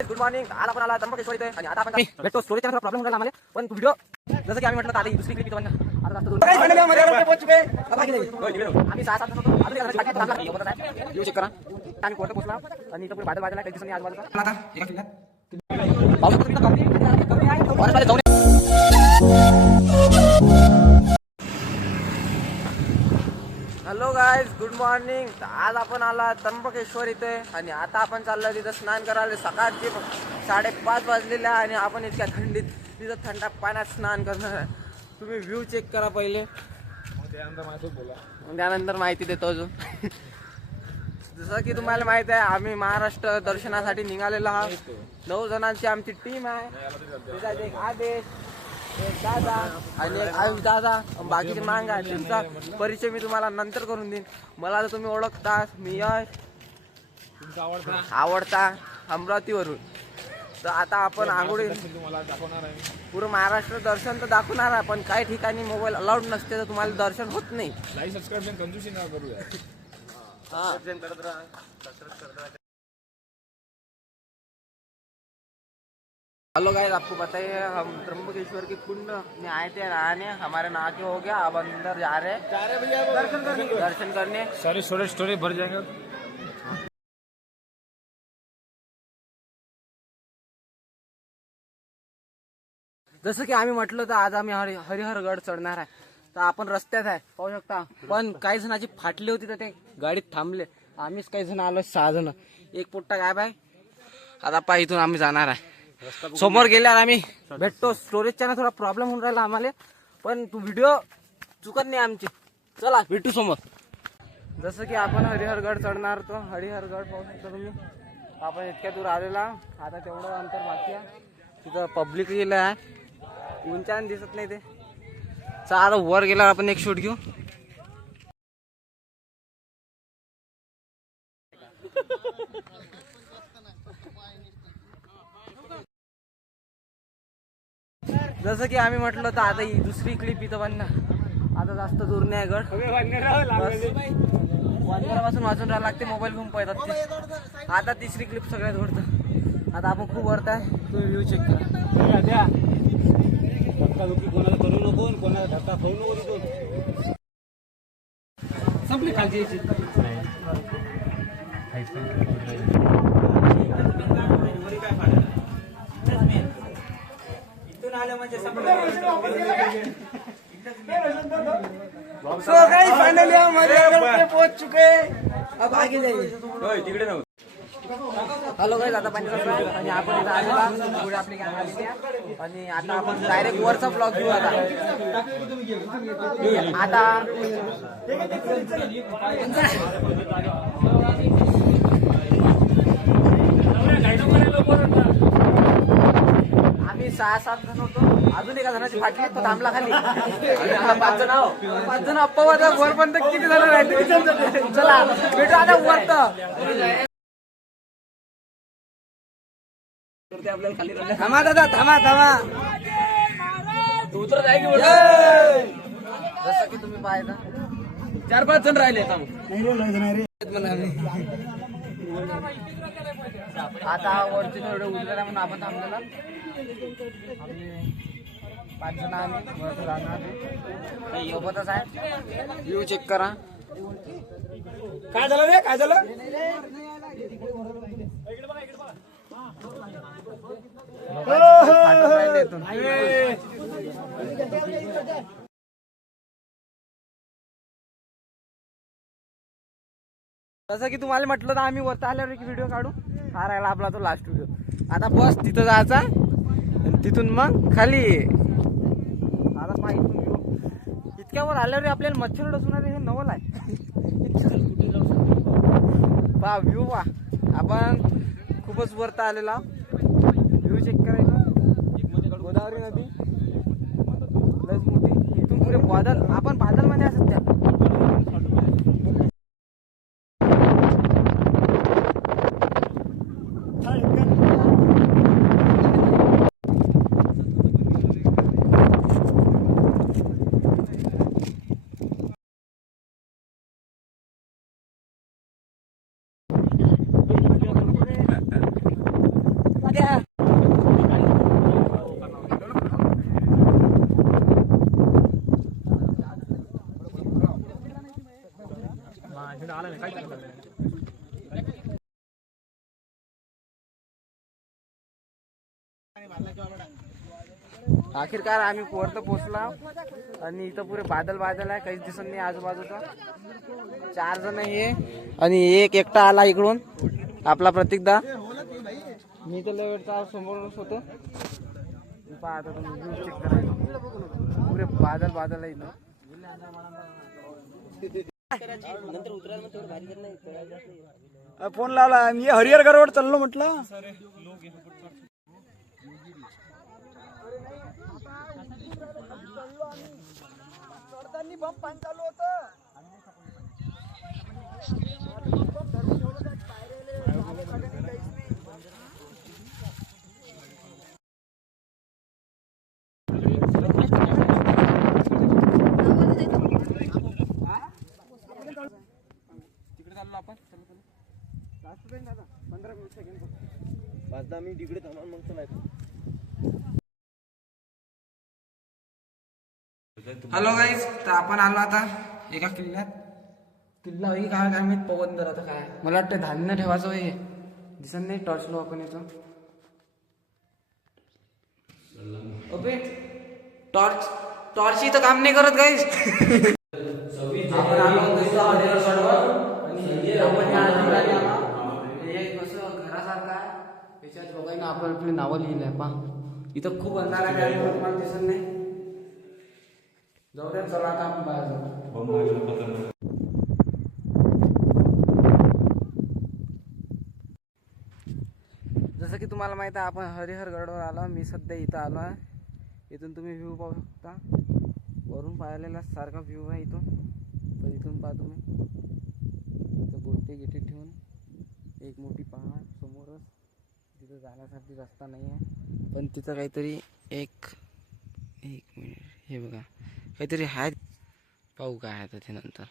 Good morning आज आपण आला. त्र्यंबकेश्वर इथे आणि आता आपण भेटतो स्टोरेजचा थोडा प्रॉब्लेम झाला आम्हाला पण व्हिडिओ जसं की आम्ही म्हटलं आता दुसरी क्लिप आता आम्ही सहा सात होतो. येऊ चेक करा. आम्ही पोहोचला. आणि इथं पुढे काही दिवसांनी आजूबाजूला पाऊस हॅलो गाईज गुड मॉर्निंग आज आपण आला त्र्यंबकेश्वर इथे. आणि आता आपण चाललो तिथं स्नान करायला. सकाळचे साडेपाच वाजलेले आहे आणि आपण इतक्या थंडीत तिथं थंड पाण्यात स्नान करणार आहे. तुम्ही व्ह्यू चेक करा पहिले. त्यानंतर माहिती देतो अजून. जसं की तुम्हाला माहीत आहे आम्ही महाराष्ट्र दर्शनासाठी निघालेलो आहोत. नऊ जणांची आमची टीम आहे. आदेश. दादा आणि एक आयुष दादा बाकीचे मांग आहे त्यांचा परिचय मी तुम्हाला नंतर करून देईन. मला तर तुम्ही ओळखता मी यश. आवडता अमरावतीवरून. तर आता आपण आंघोळी पूर्ण महाराष्ट्र दर्शन तर दाखवणार आहे पण काही ठिकाणी मोबाईल अलाउड नसते तर तुम्हाला दर्शन होत नाही. हेलो गाइस आपको बताइए हम त्र्यंबकेश्वर के कुंड में आए थे नहाने। हमारे नहा के हो गया अब अंदर जा रहे हैं। दर्शन करने। दर्शन करने। सारे स्टोरेज स्टोरेज भर जाएंगे। जसं की आम्ही म्हटलं तर आज आम्ही हरि हरिहरगड चढणार आहे. तर आपण रस्त्यात आहे पाहू शकता. पण काही जणांची फाटली होती तर ते गाडीत थांबले. आम्हीच काही जण आलो सहा जण. एक पोट्टा गायब आहे. आता पा इथून आम्ही जाणार आहे. समोर गेल्यावर आम्ही भेटतो. स्टोरेजच्या ना थोडा प्रॉब्लेम होऊन राहिला आम्हाला. पण तू व्हिडिओ चुकत नाही आमची. चला भेटू समोर. जसं की आपण हरिहरगड चढणार तो. हरिहरगड पाहू शकता तुम्ही. आपण इतक्या दूर आलेला. आता तेवढं अंतर बाकी आहे. तिथं पब्लिक गेलं आहे. उंचान दिसत नाही ते. चाल वर गेल्यावर आपण एक शूट घेऊ. जसं की आम्ही म्हटलं तर आता ही दुसरी क्लिप इथं बनणार. आता जास्त दूर नाही आहे गड. वाजवापासून वाजून राहायला लागते मोबाईल घेऊन पाहतात आता तिसरी क्लिप सगळ्यात वरतं आता आपण खूप वरत आहे. तुम्ही व्ह्यू चेक करा. कोणाला करू नको कोणाला धक्का खाऊ नको संपली खालची सो गाइस फाइनली हम हरिहरगढ़ पे पहुंच चुके हैं। अब आगे जाइए तिकडे नव्हतं हॅलो गाईज आता आहे? आणि आपण इथं आलेला पुढे आपली आलेली आहे. आणि आता आपण डायरेक्ट वरचा ब्लॉग घेऊ आता. आता. आम्ही सहा सात जण होतो. अजून एका जणाची फाटली तो थांबला खाली. आणि आता पाच जण आहो पाच जण अप्पा वरपर्यंत किती जण राहते चला भेटू आता वरत थांबा दादा थांबा थांबा. उतर जाय जसं की तुम्ही पाहिलं. चार पाच जण राहिले आता वरती थोडं उतरायला म्हणून आपण थांबलेला. पाच जण आम्ही जाणार. सोबतच आहे व्ह्यू चेक करा. काय झालं रे? काय झालं. जसं की तुम्हाला म्हटलं तर आम्ही वरती आल्यावर एक व्हिडिओ काढू. हा राहिला आपला तो लास्ट व्हिडिओ आता बस तिथं जायचा. तिथून मग खाली. आता पहा इथून view. इतक्या वर आल्यावर आपल्याला मच्छर डसणार हे नवल आहे. पहा व्ह्यू पहा. आपण खूपच वरता आलेला व्ह्यू चेक करायचं. गोदावरी नदी. लस मोठी. इथून पुढे बादल. आपण बादलमध्ये असत त्या. आखिरकार आम्ही वरत पोचला आणि इथं पुरे बादल बादल आहे काहीच दिसत नाही आजूबाजूचा. चार जण हे आणि एक एकटा आला इकडून आपला प्रतीकदा. मी तर लय वेळचा समोरच होतो. तुम्ही पुरे बादल बादल आहे इथं. फोन लावला मी हरिहर गरवड चाललो म्हटलं. तिकडे चाललो आपण. चला, नाही सेकंड पाच दहा मिनिट इकडे थांबा मग चलायचं हॅलो गाईज तर आपण आलो आता एका किल्ल्यात. किल्ला होई काय काय माहीत? पवन दर आता काय. मला वाटतं धान्य ठेवायचं हे दिसत नाही टॉर्च लो आपण येतो ओके टॉर्च टॉर्च इथं काम नाही करत गाईज आपण आलो हॉटेल सोडवर आणि आपण या ठिकाणी आलो. हे कसं घरासारखं आहे. त्याच्यात लोकांनी आपण आपली नावं लिहिलं आहे पा इथं खूप अंधार आहे तुम्हाला दिसत नाही. जाऊ द्या चला आता आपण बाहेर जाऊ. जसं की तुम्हाला माहीत आहे आपण हरिहर गडवर आलो मी सध्या इथं आलो आहे. इथून तुम्ही व्ह्यू पाहू शकता. वरून पाहिलेला सारखा व्ह्यू आहे इथून. पण इथून पहा तुम्ही. इथं गोटे गिटे ठेवून. एक मोठी पहाड समोरच. तिथं जाण्यासाठी रस्ता नाही आहे पण तिथं काहीतरी एक एक मिनिट हे बघा. काहीतरी आहे पाहू काय आहे आता ते नंतर.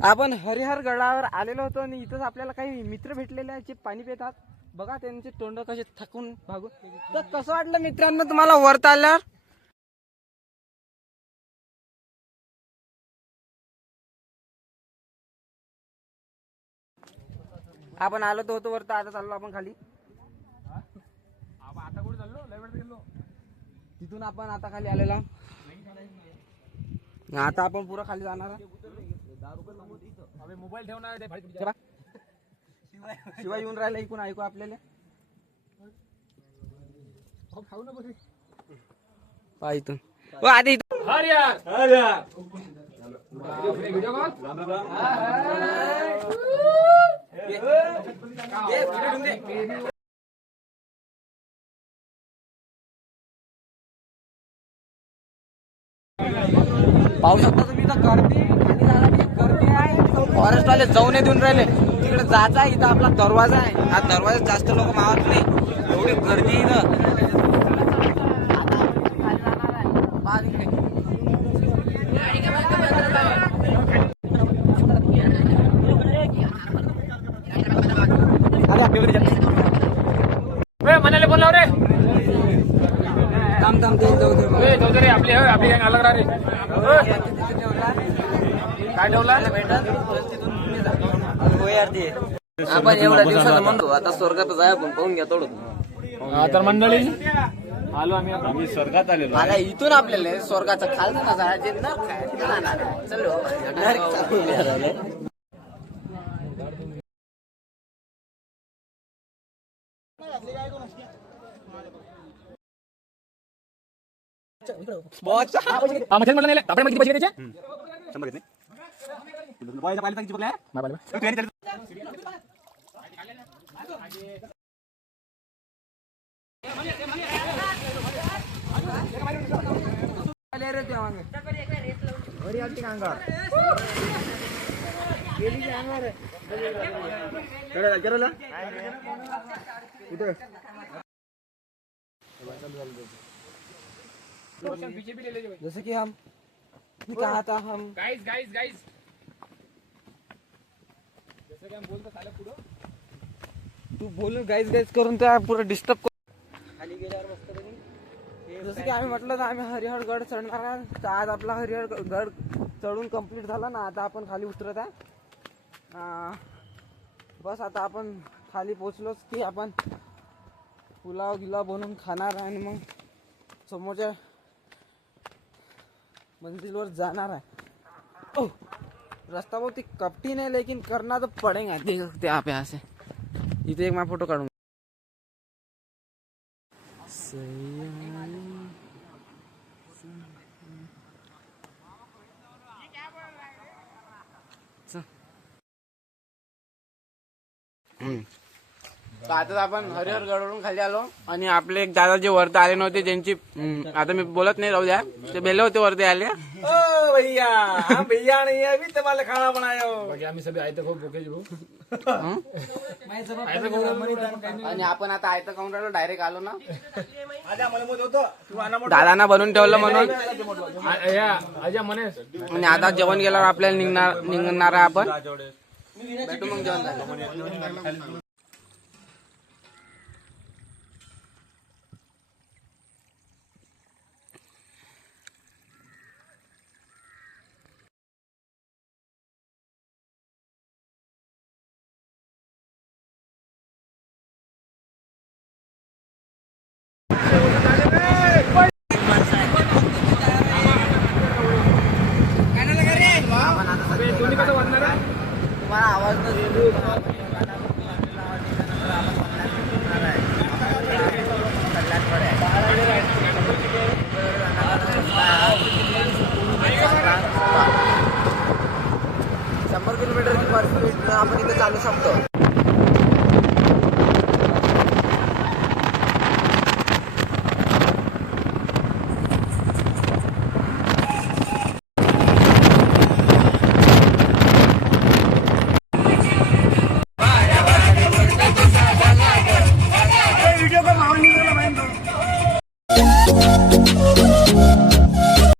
आपण हरिहर गडावर आलेलो होतो आणि इथंच आपल्याला काही मित्र भेटलेले आहेत जे पाणी पितात बघा त्यांचे तोंड कसे थकून भागून. तर कसं वाटलं मित्रांनो तुम्हाला वरत आल्यावर? आपण आलो तर होतो वरत आता चाललो आपण खाली. तिथून आपण आता खाली आलेला आता आपण पुरा खाली जाणार आहे. चला. शिवाय येऊन राहिला ऐकून ऐकू आपल्याला पहा इथून ओ, आधी इथून ये, तिकडे ठेवून दे. पाहू शकता तुम्ही इथं गर्दी खाली जाण्याची गर्दी आहे फॉरेस्ट वाले जाऊ नाही देऊन राहिले. तिकडे जायचं आहे इथं आपला दरवाजा आहे. हा दरवाजा जास्त लोक मावत नाही. एवढी गर्दी इथं. मनाले बोलाव रे. थांब थांब ते जाऊ दे. ए, जाऊ दे रे आपली आपली अलग राहा रे काय ठेवला आपण एवढ्या दिवसाचं म्हणतो आता स्वर्गात जाय आपण पाहून घ्या थोडं हा, तर मंडळी आलो आम्ही आता. आम्ही स्वर्गात आलेलो मला इथून आपल्याला स्वर्गाचं खालचं ना जायचे आहे, आहे. चलो. हा, म्हटलं नाही, आपल्या मग किती पैसे? शंभर घेतले पाहिजे पाहिजे किती बघलाय नाही, बरं, बरं. आले रे ते वांगे. वरी आलती का अंगावर? गेली की अंगावर? जैसे कि हम कि कहा था हम गाइस गाइस गाइस तू बोलून गाईज गाईज करून त्या पुढे डिस्टर्ब खाली गेल्यावर मस्त जसं की आम्ही म्हटलं तर आम्ही हरिहर गड चढणार आहे. तर आज आपला हरिहर गड चढून कंप्लीट झाला ना आता आपण खाली उतरत आहे. बस आता आपण खाली पोचलोच की आपण पुलाव गिलाव बनवून खाणार आणि मग समोरच्या मंजिलवर जाणार आहे. रास्ता बहुत ही कपटी नहीं लेकिन करना तो पड़ेगा। देख सकते हैं आप यहाँ से इधर एक मैं फोटो काढूंगा। आता आपण हरिहर गडवरून खाली आलो आणि आपले एक दादा जे वरती आले नव्हते ज्यांची हम्म, आता मी बोलत नाही राहू द्या. ते बेले होते वरती आले. ओ भैया हम भैया नहीं है अभी तुम्हारे खाना बनायो. बाकी आम्ही सगळे आयत खूप भुके भाऊ. हं? आणि आपण आता आयतं खाऊन राहिलो डायरेक्ट आलो ना. आजा मला मोठ होतो तू आणा मोठ दादांना बनवून ठेवलं म्हणून. या आणि आता जेवण गेल्यावर आपल्याला निघणार निघणार आहे आपण. भेटू मग जेवण झालं